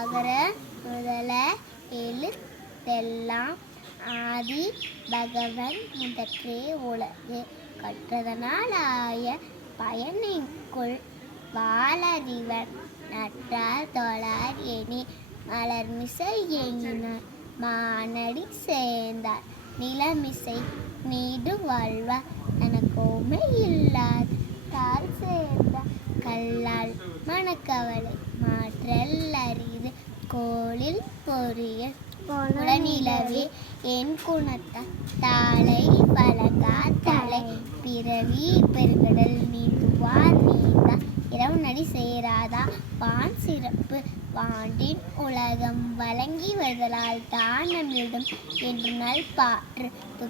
அகர முதல எழுத்தெல்லாம் ஆதி பகவன் முதற்றே உலகு கற்றதனால் ஆய பயனிற்குள் வாளறிவன் நற்றார் தொழார் என மலர்மிசை எங்கினார் மானடி சேர்ந்தார் நிலமிசை நீடு வாழ்வார் தனக்கோமை இல்லாத தால் சேர்ந்த கல்லால் மனக்கவலை மாற்றல் அரிது கோளில் பொரிய உடனிலவே என் குணத்த தாளை பழகா தலை பிறவி பெருங்கடல் நீந்துவார் நீந்தா இரவு நடி சேராதா வான் சிறப்பு வாண்டின் உலகம் வழங்கி வருதலால் தான் நம்மிடம் என்று நல் பாற்று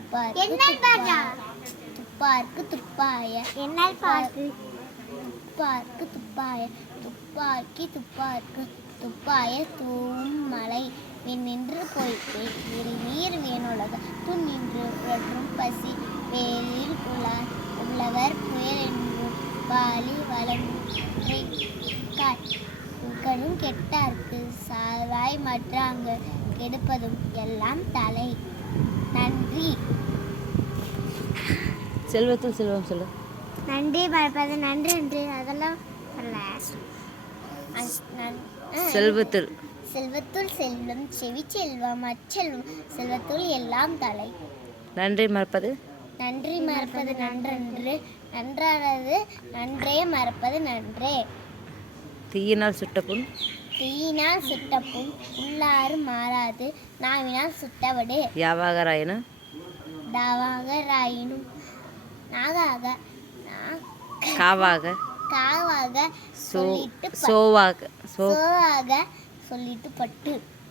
துப்பார்க்கு துப்பாய என்னால் பாற்று துப்பார்க்கு துப்பாய துப்பாக்கி துப்பார்க்கு துப்பாய தூவும் மலை நின்று போயிட்டு நீர் வேணுலக துணின்று உழற்றும் பசி வேலில் உள்ளவர் புயல் என்றும் வாலி வளமுறை கடும் கெட்டார்க்கு சாவாய் மற்றாங்க கெடுப்பதும் எல்லாம் தலை. நன்றி. செல்வத்துள் செல்வம் சொல்லு. நன்றி மறப்பது நன்றி என்று அதெல்லாம் செல்வத்துள் செல்வத்துள் செல்வம் செவி செல்வம் அச்செல்வம் செல்வத்துள் எல்லாம் தலை. நன்றி மறப்பது நன்றி மறப்பது நன்றன்று நன்றானது நன்றே மறப்பது நன்றே. தீயினால் சுட்டப்புண் தீயினால் சுட்டப்புண் உள்ளாறு மாறாது நாவினால் சுட்டவடு யாவாகராயினும் தாவாகராயினும் நாகாக காவாக காவாக சொல்லிட்டு சோவாக சோவாக சொல்லிட்டு பட்டு.